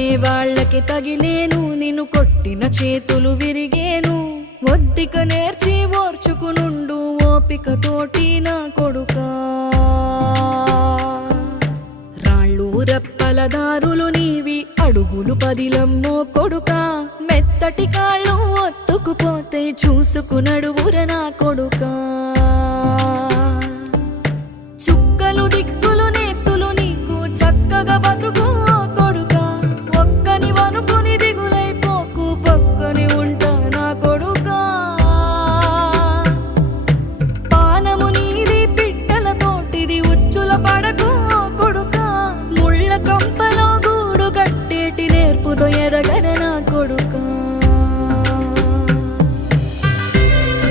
కొట్టే వాళ్ళకి తగిలేను, నిన్ను కొట్టిన చేతులు విరిగేను. ఒద్దిక నేర్చి ఓర్చుకునుండు ఓపికతోటి నా కొడుకా. రాళ్ళు రప్పల దారులు నీవి, అడుగులు పదిలమ్మో కొడుకా. మెత్తటి కాళ్ళు ఒత్తుకుపోతే చూసుకునడువుర నా కొడుకా. చుక్కలు దిక్కులు నేస్తులు నీకు చక్కగా బతుకు